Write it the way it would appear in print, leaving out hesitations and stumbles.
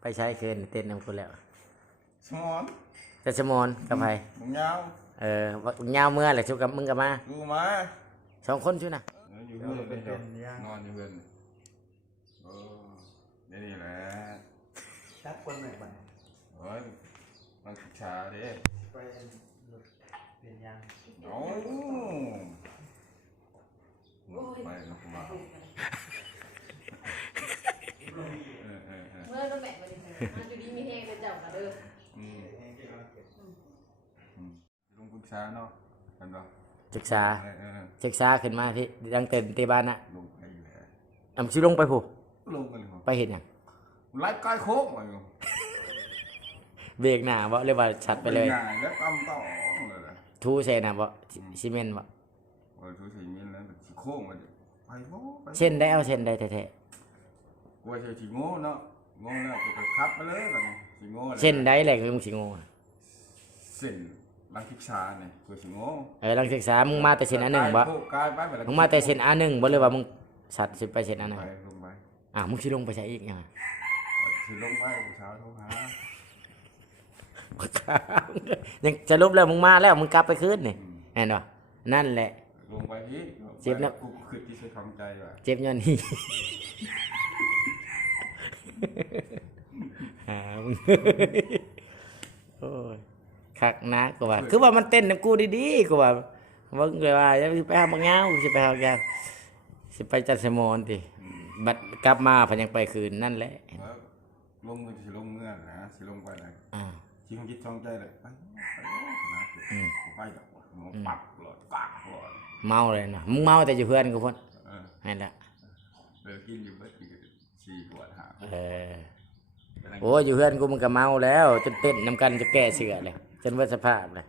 ไปใช้คืนเต้นน้ำคุณแล้วสมอนแต่สมอนกับไผมึงยาวบักยาวเมื่อแหละชุกับมึงกับมากูมา2 คนชุนะอยู่เพื่อนเป็นนอนอยู่เพื่อนนี่แหละชักคนไหนบ้างเฮ้ยมันชาดิไปเปลี่ยนยางโอ้ไม่นะกูมาเมื่อต้องแบ่งมาดิมันอยู่ดีมีแห้งเป็นเจ้ากันเด้อลงปรึกษาเนาะกันปะศึกษาขึ้นมาที่ยังเต็มที่บ้านน่ะลงไปอยู่แล้วสิลงไปผู้ลงกันเลยไปเห็นหยังไล่ใกล้โค้งมาอยู่เบรกหน้าบ่เรียกว่าชัดไปเลยง่ายแล้วตำต่อเลยนะทูใส่น่ะบ่ซีเมนต์บ่ทูใส่เมนแล้วมันโค้งมาไปโง่เส้นได้เอาเส้นได้แท้ๆกูว่าสิโง่เนาะโง่แล้วกูไปคับไปเลยแบบนี้สิโง่เส้นได้แหละมึงสิโง่เส้นลังศึกษาเนี่ยกูสิโง่ลังศึกษามึงมาแต่เส้นA1บ่มึงมาแต่เส้นA1บ่หรือว่ามึงสัตว์สิไปเส้นA1ลงไปมึงสิลงไปใช้อีกหยังสิลงไปกูเช้าโทรหายังจะลบแล้วมึงมาแล้วมึงกลับไปคืนนี่แม่นบ่นั่นแหละลงไปที่เจ็บนะกูคิดที่ใช้ความใจว่ะเจ็บย้อนนี่มึงโอ้ยคักนะกูว่าคือว่ามันเต้นนำกูดีๆกูว่ามึงเลยว่าจะไปหาบักเงาสิไปหาแกสิไปจัดสมอนติบัดกลับมาพยังไปคืนนั่นแหละลงก็สิลงเมื่อนะสิลงไปเลยชิงคิดช่องใจเลยไปนะไปกับปักหลอดปากหลอดเมาเลยนะมึงเมาแต่อยู่เพื่อนกูพ่นนั่นแหละกินอยู่เบิด4 ขวดโอ้อยู่เพื่อนกูมึงก็เมาแล้วจนเต้นนำกันจะแก้เสือเลยจนว่าสภาพเลย